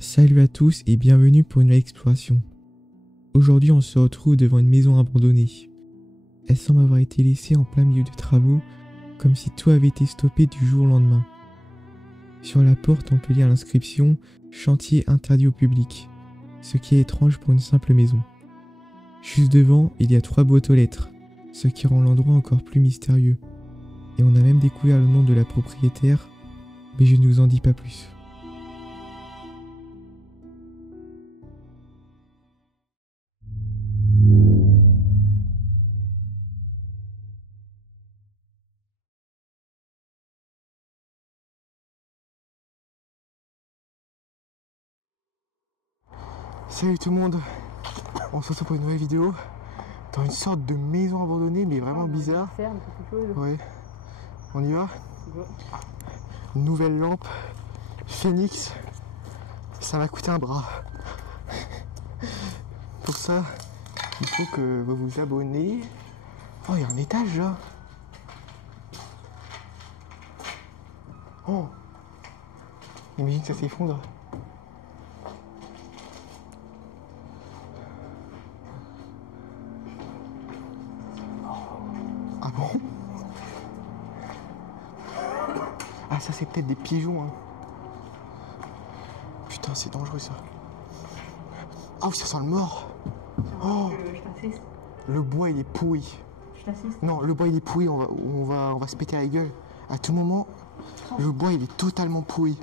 Salut à tous et bienvenue pour une nouvelle exploration. Aujourd'hui on se retrouve devant une maison abandonnée. Elle semble avoir été laissée en plein milieu de travaux, comme si tout avait été stoppé du jour au lendemain. Sur la porte on peut lire l'inscription « Chantier interdit au public », ce qui est étrange pour une simple maison. Juste devant, il y a 3 boîtes aux lettres, ce qui rend l'endroit encore plus mystérieux. Et on a même découvert le nom de la propriétaire, mais je ne vous en dis pas plus. Salut tout le monde, on se retrouve pour une nouvelle vidéo dans une sorte de maison abandonnée mais vraiment bizarre. Ouais, on y va. Nouvelle lampe, Phoenix, ça va coûter un bras. Pour ça, il faut que vous vous abonnez. Oh, il y a un étage là. Oh, imagine que ça s'effondre. Ah bon? Ah ça c'est peut-être des pigeons hein. Putain c'est dangereux ça. Ah oui ça sent le mort. Oh, le bois il est pourri. Je t'assiste. Non le bois il est pourri, on va se péter la gueule. À tout moment, le bois il est totalement pourri.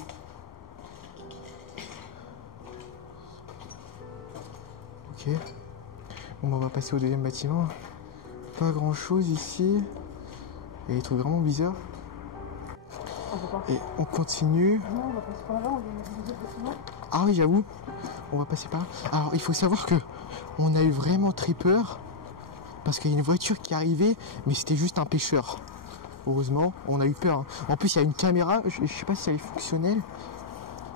Ok. Bon bah, on va passer au deuxième bâtiment. Pas grand chose ici. Il y a des trucs vraiment bizarres. Et on continue. Non, on va passer par là, on va. Ah oui, j'avoue, on va passer par là. Alors, il faut savoir que on a eu vraiment très peur parce qu'il y a une voiture qui est arrivée, mais c'était juste un pêcheur. Heureusement, on a eu peur. Hein. En plus, il y a une caméra. Je sais pas si elle est fonctionnelle,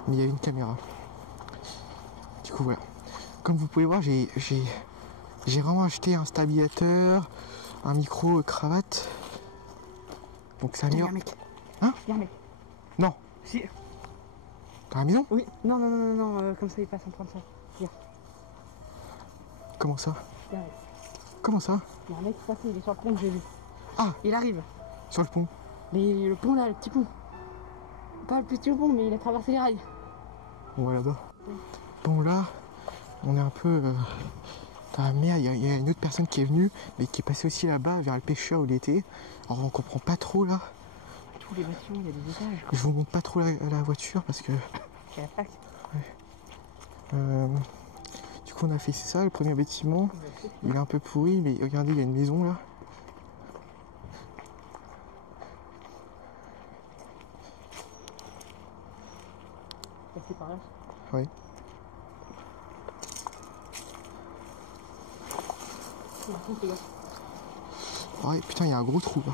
mais il y a une caméra. Du coup, voilà. Comme vous pouvez voir, j'ai vraiment acheté un stabilisateur, un micro cravate. Donc ça Il y a mire. un mec. Hein? Il y a un mec. Non. Si. Dans la maison? Oui. Non, comme ça il passe en train de ça. Viens. Comment ça? Viens. Comment ça? Il y a un mec qui passe, il est sur le pont, j'ai vu. Ah! Il arrive. Sur le pont. Mais le pont là, le petit pont. Pas le petit pont, mais il a traversé les rails. On va là-bas. Oui. Bon là, on est un peu dans la merde. Il y a une autre personne qui est venue, mais qui est passée aussi là-bas vers le pêcheur où il était. Alors on comprend pas trop là. Tous les bâtiments, il y a des étages. Je vous montre pas trop la voiture parce que. Il y a la plaque. Du coup on a fait ça, le premier bâtiment. Il est un peu pourri, mais regardez, il y a une maison là. Passer par là. Ouais. Ouais, putain, il y a un gros trou là.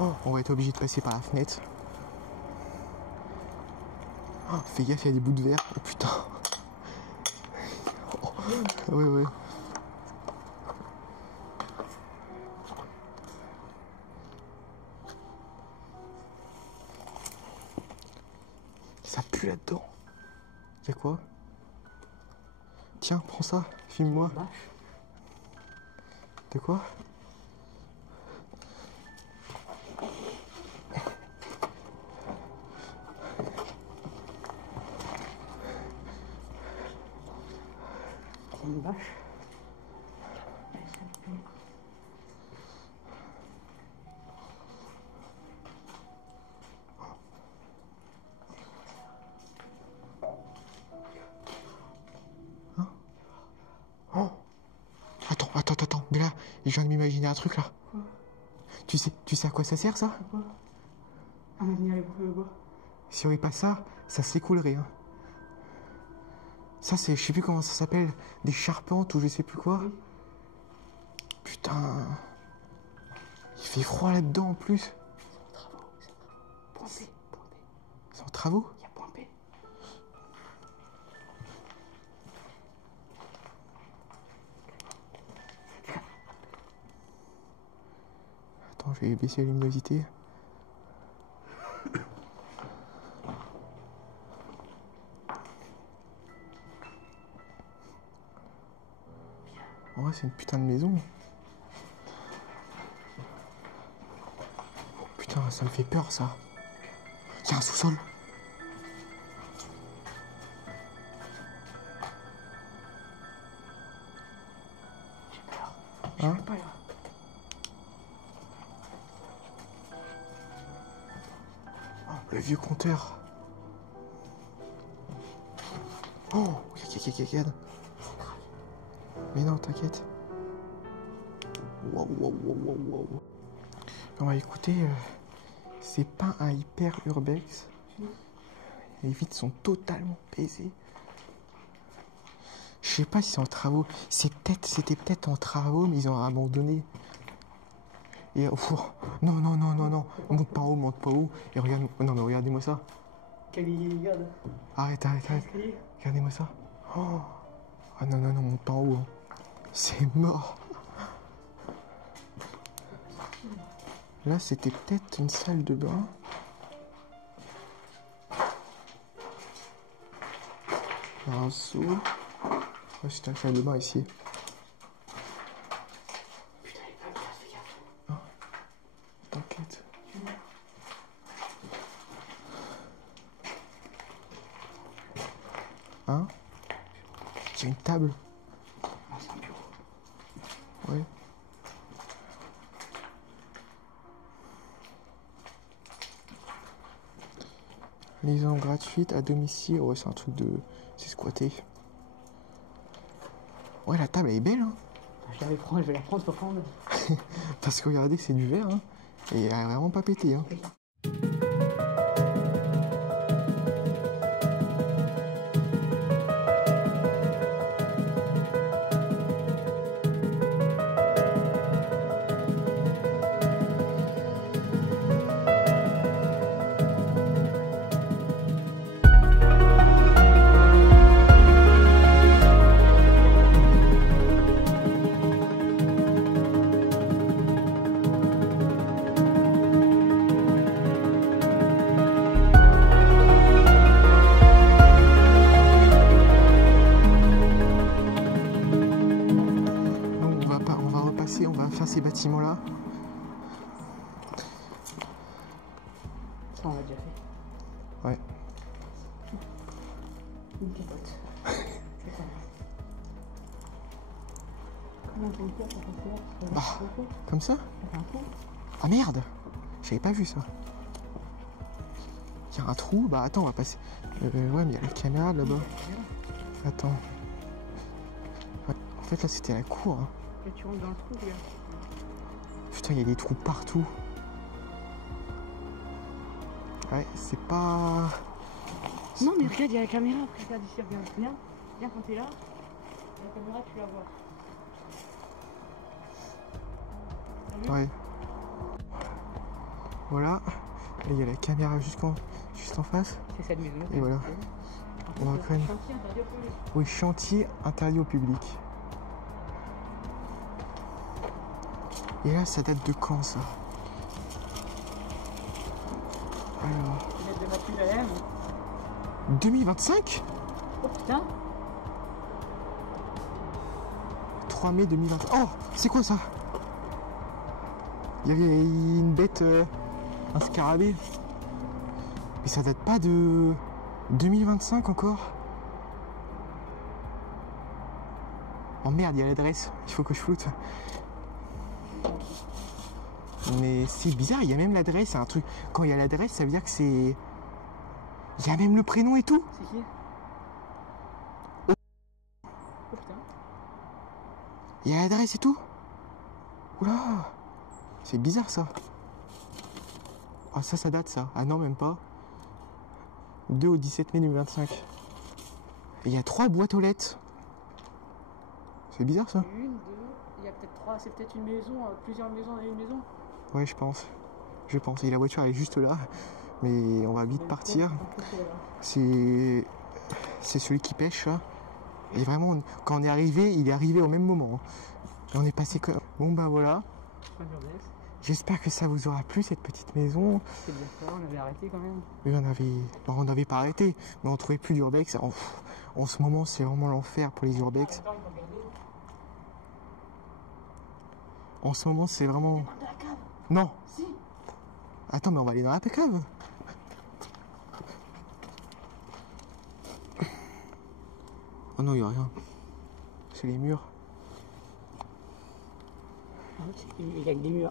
Oh, on va être obligé de passer par la fenêtre. Oh, fais gaffe, il y a des bouts de verre. Oh putain. Oh. Ouais. Ça pue là-dedans. Y'a quoi? Tiens, prends ça, filme-moi. De quoi? Une vache. Hein? Oh! Attends, mais là, je viens de m'imaginer un truc là. Quoi? Tu sais à quoi ça sert ça? Quoi? À maintenir les boucles de bois. Si on y passe ça s'écoulerait. Hein. Ça c'est, je sais plus comment ça s'appelle, des charpentes ou je sais plus quoi. Oui. Putain. Il fait froid là-dedans en plus. Point P. C'est en travaux? Il y a point P. Attends, je vais baisser la luminosité. vrai, c'est une putain de maison. Oh, putain, ça me fait peur, ça. Il y a un sous-sol. J'ai peur. Hein? Je peux pas là. Oh, le vieux compteur. Oh, regarde. Mais non, t'inquiète. Wow. On va écouter. C'est pas un hyper urbex. Les vitres sont totalement baisées. Je sais pas si c'est en travaux. C'était peut-être en travaux, mais ils ont abandonné. Et non. Monte pas haut. Et regarde. Non, mais regardez-moi ça. Regarde. Arrête. Regardez-moi ça. Oh. Ah non, monte pas en haut. Hein. C'est mort. Là, c'était peut-être une salle de bain. Un seau. Oh, c'était une salle de bain ici. Putain, il est pas bien, fais gaffe. Ah, t'inquiète. Hein? Il y a une table. Ah, c'est un bureau. Ouais. Liaison gratuite à domicile. Ouais, c'est un truc de... C'est squatté. Ouais, la table, elle est belle, hein. Je vais la prendre pour prendre. Parce que regardez, c'est du verre, hein. Et elle a vraiment pas pété, hein. On va faire ces bâtiments-là. Ça, on l'a déjà fait. Ouais. Une capote. C'est pas mal. Comment on peut faire pour Ah, comme ça? Ça fait un trou. Ah merde! J'avais pas vu ça. Il y a un trou? Bah attends, on va passer. Ouais, mais il y a la caméra là-bas. Attends. Ouais. En fait, là, c'était la cour. Hein. Là, tu rentres dans le trou, regarde. Putain, il y a des trous partout. Ouais, c'est pas... Non, mais regarde, il y a la caméra. Regarde ici, regarde. Viens quand t'es là. La caméra, tu la vois. Ouais. Voilà. Et il y a la caméra juste en face. C'est cette maison. Et voilà. On va quand même... Chantier interdit au public. Oui, chantier interdit au public. Et là, ça date de quand, ça? Alors... Fenêtre de Mathusalem. 2025? Oh putain. 3 mai 2025. Oh, c'est quoi ça? Il y avait une bête, un scarabée. Mais ça date pas de 2025 encore? Oh merde, il y a l'adresse. Il faut que je floute. Mais c'est bizarre, il y a même l'adresse, c'est un truc. Quand il y a l'adresse, ça veut dire que c'est... Il y a même le prénom et tout. C'est qui? Oh. Oh putain. Il y a l'adresse et tout. Oula. C'est bizarre ça. Ah ça date ça. Ah non, même pas. 2 au 17 mai 2025. Et il y a 3 boîtes aux lettres. C'est bizarre ça. Une, deux, il y a peut-être trois. C'est peut-être une maison, plusieurs maisons dans une maison. Ouais, je pense. Et la voiture elle est juste là. Mais on va vite partir. C'est celui qui pêche là. Et vraiment, quand on est arrivé, il est arrivé au même moment. Et on est passé comme... Bon bah voilà. J'espère que ça vous aura plu cette petite maison. C'est bien ça, on avait arrêté quand même. Oui, on n'avait pas arrêté, mais on trouvait plus d'urbex. En ce moment, c'est vraiment l'enfer pour les urbex. En ce moment, c'est vraiment... De la cave. Non. Si. Attends, mais on va aller dans la cave. Oh non, il n'y a rien. C'est les murs. Il y a que des murs.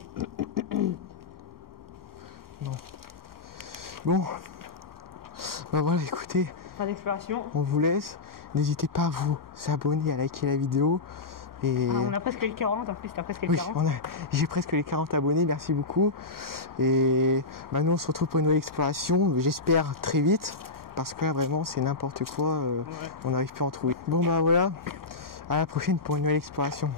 Non. Bon. Bah voilà, écoutez, Pas d'exploration. on vous laisse. N'hésitez pas à vous abonner, à liker la vidéo. Et... Ah, on a presque les 40, en plus t'as presque les oui, 40. j'ai presque les 40 abonnés, merci beaucoup. Et maintenant on se retrouve pour une nouvelle exploration, j'espère très vite, parce que là vraiment c'est n'importe quoi, Ouais. on n'arrive plus à en trouver. Bon bah voilà, à la prochaine pour une nouvelle exploration.